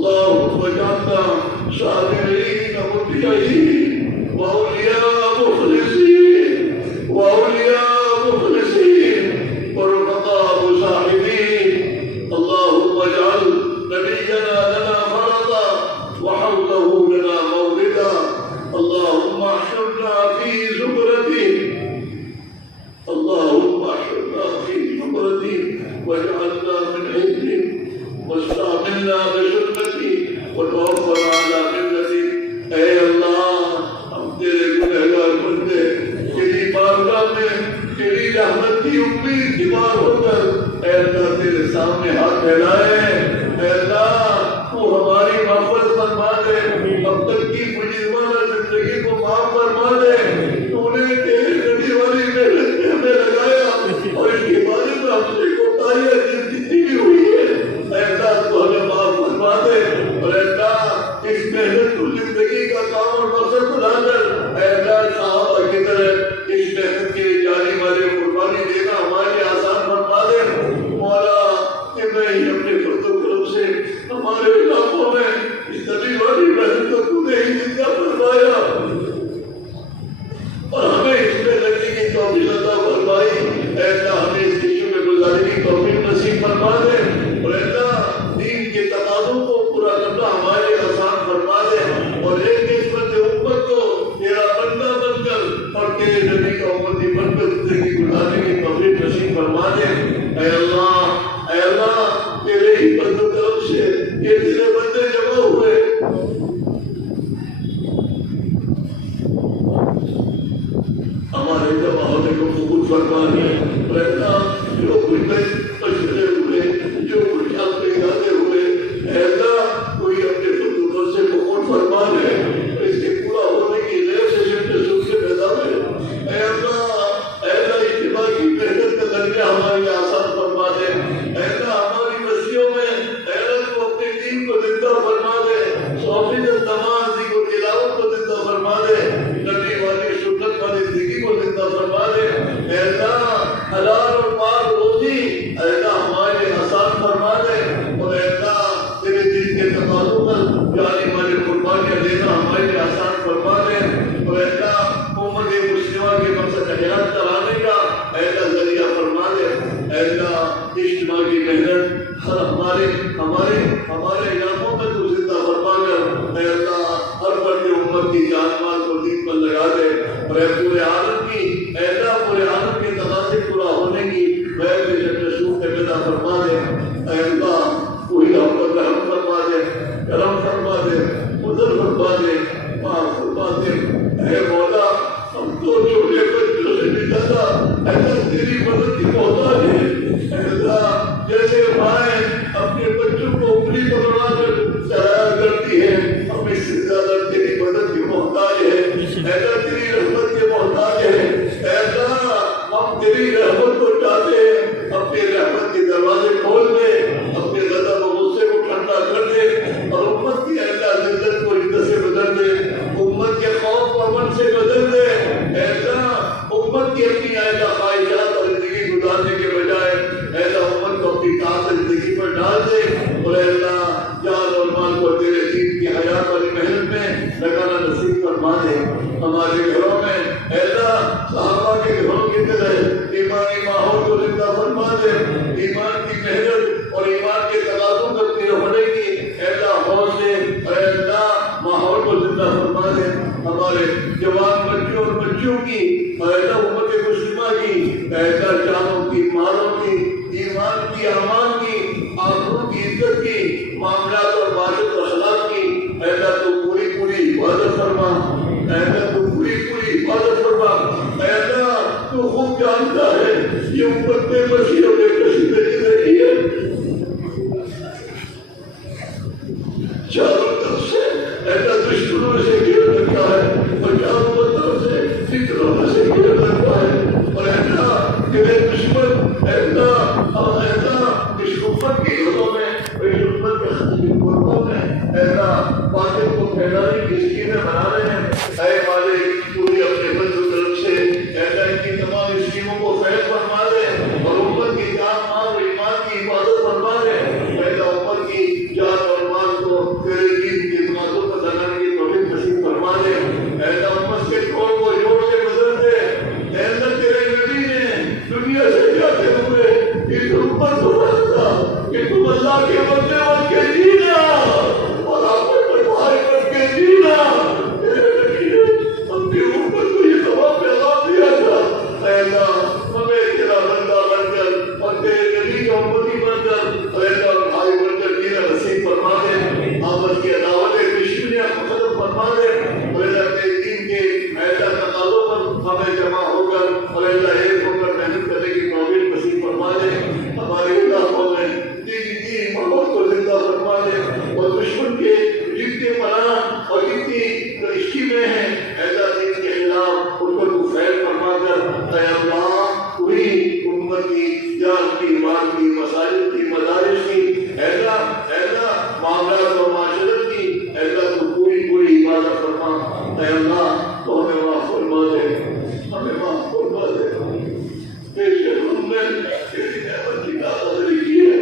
اللهم اجعلنا صابرين مطيعين وأولياء مخلصين ورفقاء مصاحبين. اللهم اجعل نبينا لنا فرضا وحوله لنا موردا. اللهم احشرنا في زمرته واجعلنا من حزبه واستعملنا بسنته وتوفنا على ملته. اے اللہ، ہم تیرے گنہگار بندے تیری بارگاہ میں تیری رحمت کی امید دیوار ہو کر اے اللہ تیرے سامنے ہاتھ پھیلائے. اے اللہ تو ہماری مغفرت فرما دے، اب تک کی مجرمانہ زندگی کو معاف فرما دے. تو نے تیرے نبی والی محنت میں ہمیں لگایا اور اس کے بارے میں ہم سے کوتاہیاں جتنی بھی ہوئی ہے اے اللہ تو ہمیں معاف فرما دے. اور اے اللہ اس محنت کو زندگی کا کام اور مقصد بنا کر اے اللہ صحابہ کی طرح اس محنت کے جاری والے قربانی دینا ہمارے لیے آسان فرما دے. مولا کہ میں ہی اپنے فضل و کرم سے ہمارے علاقوں میں اس نبی والی محنت کو تو نے ہی زندہ فرمایا اور ہمیں اس میں لگنے کی توفیق عطا فرمائی. اے اللہ ہمیں اس کی شکر گزاری کی توفیق نصیب فرما دے. اور اے اللہ دین کے تقاضوں کو پورا کرنا ہمارے لیے آسان فرما دے اور ایک قسمت امت کو تیرا بندہ بن کر اور تیرے نبی کا امتی بن کر زندگی گزارنے کی توفیق نصیب فرما دے. اے اللہ تیرے ہی فضل و کرم سے یہ تیرے بندے جمع ہوئے ہمارے جمع ہونے کو قبول فرما دے. اور اے اللہ جو کچھ مشورے ہوئے جو کچھ آپ کے ارادے ہوئے اے اللہ کوئی اپنے فضل و کرم سے قبول فرما دے اور اس کے پورا ہونے کی غیر سے سکھ سے پیدا ہے. اے اللہ اجتماع کی محنت کا ذریعہ ہمارے لیے آسان فرما دے. اے اللہ ہماری بستیوں میں اے اللہ کو اپنے دین کو زندہ فرما دے. صوفی نماز کو تلاوت کو زندہ فرما دے. نبی والی سنت والی زندگی کو زندہ فرما دے. اے اللہ حلال اور پاک روزی اے اللہ ہمارے لیے آسان فرما دے. اور اے اللہ تیرے دین کے تقاضوں پر جاری والی قربانیاں دینا ہمارے لیے آسان فرما دے. اور اے اللہ امت مسلمہ کے مقصد حیات کرانے کا اے اللہ ذریعہ فرما دے. اے اللہ اجتماع کی محنت ہمارے علاقوں میں تو زندہ فرما کر اے اللہ ہر فرد امت کی جان مال کو دین پر لگا دے. اور اے پورے عالم کی اے اللہ پورے عالم کے تقاضے پورا ہونے کی غیر بے شک شعور پیدا فرما دے. اے اللہ کوئی ہم پر رحم فرما دے، کرم فرما دے، عذر فرما دے، معاف فرما دے. اے مولا ہم تو چھوٹے بچوں سے بھی زیادہ اے اللہ تیری مدد کی محتاج ہے. اے اللہ جیسے مائیں اپنے بچوں کو انگلی پکڑا کر سرایا کرتی ہے، ہم اس سے زیادہ تیری مدد کی محتاج ہے. اے اللہ تیری رحمت کے محتاج ہے. اے اللہ ہم تیری رحمت کو چاہتے ہیں. اپنے رحمت کے دروازے کھول دے، اپنے غضب و غصے کو ٹھنڈا کر دے اور امت کی اے اللہ ذلت کو عزت سے بدل دے. امت کے خوف و امن سے بدل دے. اے اللہ امت کی اپنی اے اللہ خواہشات اور زندگی گزارنے کے بجائے اے اللہ امت کو اپنی طاقت زندگی پر ڈال دے. اور اے اللہ جان اور مال کو تیرے دین کی حیات والی محنت میں لگانا نصیب فرما دے. ہمارے گھروں میں اے اللہ صحابہ کے گھروں کی طرح ایمانی ماحول کو زندہ فرما دے. ایمان کی محنت اور ایمان کے تقاضوں کرتے ہونے کی اے اللہ حوصلے اور اے اللہ ماحول کو زندہ فرما دے. ہمارے جوان بچوں اور بچیوں کی اور اے اللہ امت مسلمہ کی اے اللہ جانوں کی، مالوں کی، ایمان کی، امان کی، آبرو کی، عزت کی، معاملات اور عبادت اور اخلاق کی اے اللہ تو پوری حفاظت فرما. اے اللہ تو پوری حفاظت فرما. اے اللہ تو خوب جانتا ہے یہ امت میں مسیح اور بے کسی بھیجی رہی ہے. چاروں طرف سے اے اللہ دشمنوں سے گھیر رکھا ہے اور چاروں طرف سے فکروں سے گھیر رکھا ہے. اور اے اللہ تیرے دشمن اے اللہ اس امت کے گھروں میں اور اس امت کے خطوں میں اے اللہ باطل کو پھیلانے کی اسکیمیں بنا رہے ہیں. اے مالک پوری اپنے فضل و کرم سے اے اللہ ان کی تمام اسکیموں کو فیض فرما دے اور امت کی جان مال اور ایمان کی حفاظت فرما دے. اے اللہ امت کی جان اور مال کو تیرے دین کے تقاضوں پر لگانے کی توفیق نصیب فرما دے۔ اے اللہ امت کے توڑ کو جوڑ سے بدل دے۔ اے اللہ تیرے نبی نے دنیا سے جاتے ہوئے اس امت کو بتایا کہ تم اللہ کے بندے بن کے جینا اور آنکھوں پر بھائی کر کے جینا۔ تیرے نبی نے اپنی امت کو یہ سبب پیغام دیا تھا۔ اے اللہ ہمیں تیرا بندہ بن کر اور تیرے نبی کا امتی بن کر اے اللہ بھائی بن کر جینا نصیب فرما دے۔ آمد کی عداوت دشمنیاں کو ختم فرما دے اور اللہ تیرے دین کے ایسا تقاضوں پر ہمیں جمع ہو کر اور اللہ ایک ہو کر محنت کرنے کی توفیق نصیب فرما دے۔ ہمارے علاقوں میں دین محبت کو زندہ فرما دے اور دشمن کے جتنے پناہ اور جتنی اسکیمیں ہیں ایسا دین کے خلاف ان کو تو فیل فرما کر اے اللہ پوری امت کی جان کی مال کی مساجد کی مدارس کی ایسا معاملات اور معاشرت کی ایسا تو پوری عبادت فرما۔ اے اللہ تو ہمیں معاف فرما دے، ہمیں معاف فرما دے۔ بے شک ہم نے تیری نعمت کی قدر کی ہے،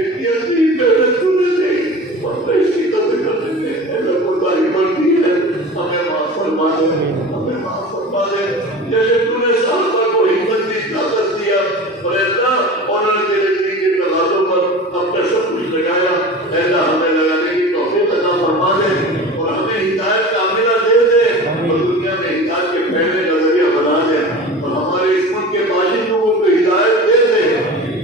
اتنی اپنی محنت تو نے دی اور میں اس کی قدر کرنے میں ایسا کوتاہی برتی ہے، ہمیں معاف فرما دے، ہمیں معاف فرما دے۔ جیسے تو نے صحابہ کو ہمت دی، طاقت دیا اور اللہ انہوں نے تیرے دین کے تقاضوں پر اپنا سب کچھ لگایا، اے اللہ ہمیں لگانے کی توفیق عطا فرما دے اور ہمیں ہدایت کاملہ دے دے اور دنیا میں ہدایت کے پھیلنے کا ذریعہ بنا دے اور ہمارے اس ملک کے باقی لوگوں کو ہدایت دے دے۔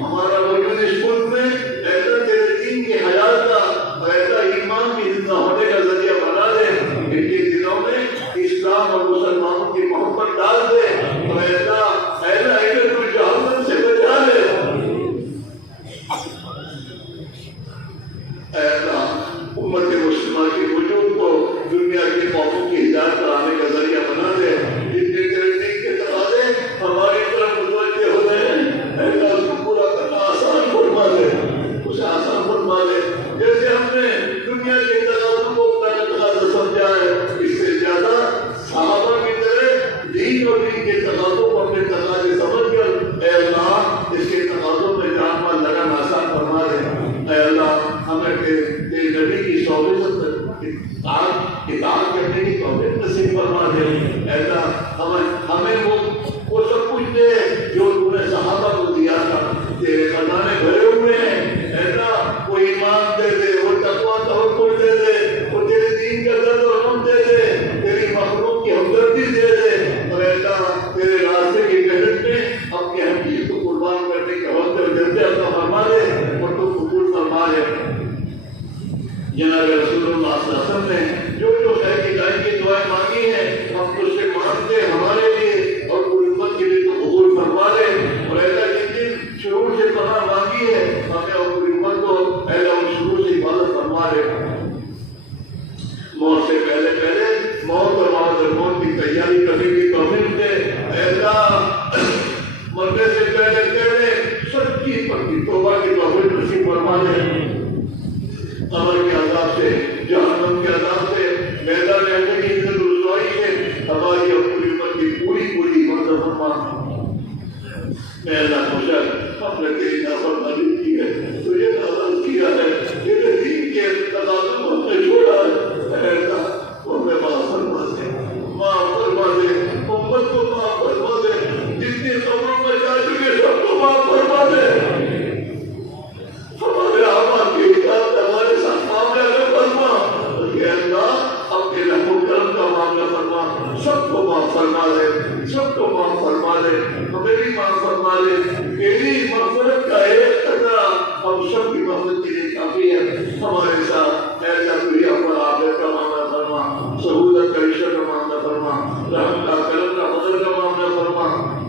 ہمارا وجود اس ملک میں ایسا تیرے دین کے حیات کا اور ایسا ایمان کی زندہ ہونے کا ذریعہ بنا دے۔ ان کے دلوں میں اسلام اور مسلمانوں کی محبت ڈال دے اور ایسا تو جہنم سے بچا لے۔ اے اللہ امت مسلمہ کے وجود کو دنیا کے قوموں کی ہدایت کرانے کا ذریعہ بنا دے۔ جتنے تیرے دین کے تقاضے ہماری طرف متوجہ ہو رہے ہیں اے اللہ اس کو پورا کرنا آسان فرما دے، اسے آسان فرما دے۔ جیسے ہم نے دنیا کے تقاضوں کو اپنا تقاضا سمجھا ہے، اس سے زیادہ صحابہ کی طرح دین اور دین کے تقاضوں کو اپنے تقاضے سمجھ کر اے اللہ اس کے تقاضوں میں جان مال لگانا آسان فرما دے۔ اے اللہ ہمیں تیرے نبی کی صحبت اطاعت کرنے کی توفیق نصیب فرما دے۔ اے اللہ ہمیں وہ سب کچھ دے جو تو نے صحابہ کو دیا تھا، تیرے خزانے بھرے ہوئے ہیں۔ اے اللہ وہ ایمان دے دے، وہ تقویٰ توکل دے دے، وہ تیرے دین کا درد و غم دے دے، تیری مخلوق کی ہمدردی دے دے اور اے اللہ تیرے راستے کی محنت میں اپنی ہر چیز کو قربان کرنے کا وقت اور جلدی عطا فرما دے اور تو قبول فرما دے۔ جناب رسول اللہ صلی اللہ علیہ وسلم نے جو خیر کی دعائیں کی دعائیں مانگی ہیں ہم تو اسے مانتے ہمارے لیے اور پوری امت کے لیے تو قبول فرما دے اور ایسا جن جن شروع سے پناہ مانگی ہے ہمیں اور پوری امت کو ایسا ان شروع سے حفاظت فرما دے۔ موت سے پہلے موت اور بعد موت کی تیاری کرنے کی توفیق دے۔ ایسا مرنے سے پہلے سچی پکی توبہ کی توفیق نصیب فرما دے۔ قبر کے عذاب سے، جہنم کے عذاب سے، میدان حشر کی عزت رسوائی سے ہماری اور پوری امت کی پوری مدد فرما۔ اے اللہ خوشک ہم نے تیری نافرمانی کی ہے، تجھے ناراض کیا ہے، تیرے دین کے تقاضوں کو ہم نے چھوڑا ہے۔ اے اللہ تو ہمیں معاف فرما دے، معاف فرما دے، امت کو معاف فرما دے، جتنے قبروں میں جا چکے سب کو معاف فرما دے۔ ہمارے اعمال کی اطاعت ہمارے ساتھ معاملہ نہ فرما، اے اللہ اپنے رحم و کرم کا معاملہ فرما، سب کو معاف فرما دے، سب کو معاف فرما دے، ہمیں بھی معاف فرما دے۔ تیری مغفرت کا ایک قطرہ ہم سب کی مغفرت کے لیے کافی ہے۔ ہمارے ساتھ اے اللہ دنیا پر آخرت کا معاملہ فرما، سہولت کا عشق کا معاملہ فرما، رحم کا کرم کا فضل کا معاملہ فرما،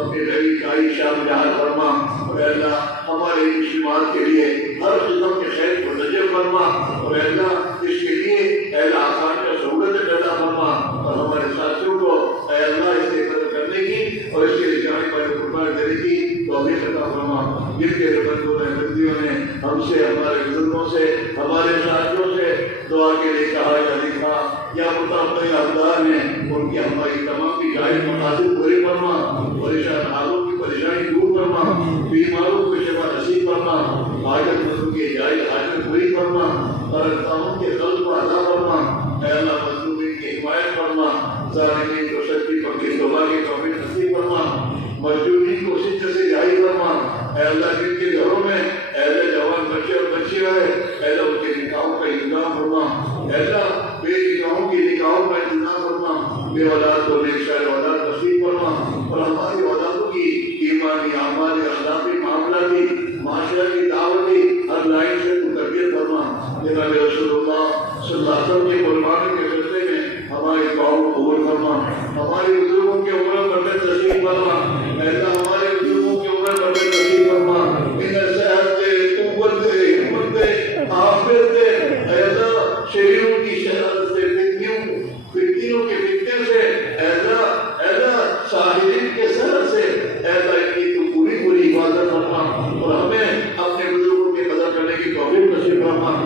اپنے نبی کا شان جہاں فرما اور اے اللہ ہمارے اجتماعات کے لیے ہر قسم کے خیر کو نجر فرما اور اے اللہ اس کے لیے اے اللہ آسان کا سہولت پیدا فرما اور ہمارے ساتھیوں کو اے اللہ اس کے قدر کرنے کی اور اس کے جانے پر قربان کرنے کی توفیق عطا فرما۔ جن کے بندوں نے بندیوں نے ہم سے، ہمارے بزرگوں سے، ہمارے ساتھیوں سے دعا کے لیے کہا یا لکھا یا متعلق افراد ہیں ان کی ہماری تمام کی جائز مقاصد پورے فرما، پریشان حالوں کی پریشانی دور فرما، بیماروں کو شفا نصیب فرما۔ حاجت مندوں کی جائز حاجت پوری فرما، قرضداروں کے قرض کو ادا فرما، اے اللہ مظلومین کی حمایت فرما، ظالمین کو سچی پکی توبہ کی توفیق نصیب فرما، مظلومین کو شدت سے رہائی فرما، اے اللہ جن کے گھروں میں ایسے جوان بچے اور بچیاں ہیں، اے اللہ ان کے نکاحوں کا انتظام فرما، اے اللہ بے نکاحوں کی نکاحوں کا انتظام فرما، بے اولاد کو نیک شاید اولاد نصیب فرما، اور ہماری اولادوں کی ایمانی اعمالی اخلاقی معاملاتی معاشرتی دعوتی ہر لائن سے تو تربیت فرما، جناب رسول اللہ صلی اللہ علیہ وسلم کے قربانی کے سلسلے میں ہمارے دعاؤں کو قبول فرما، ہماری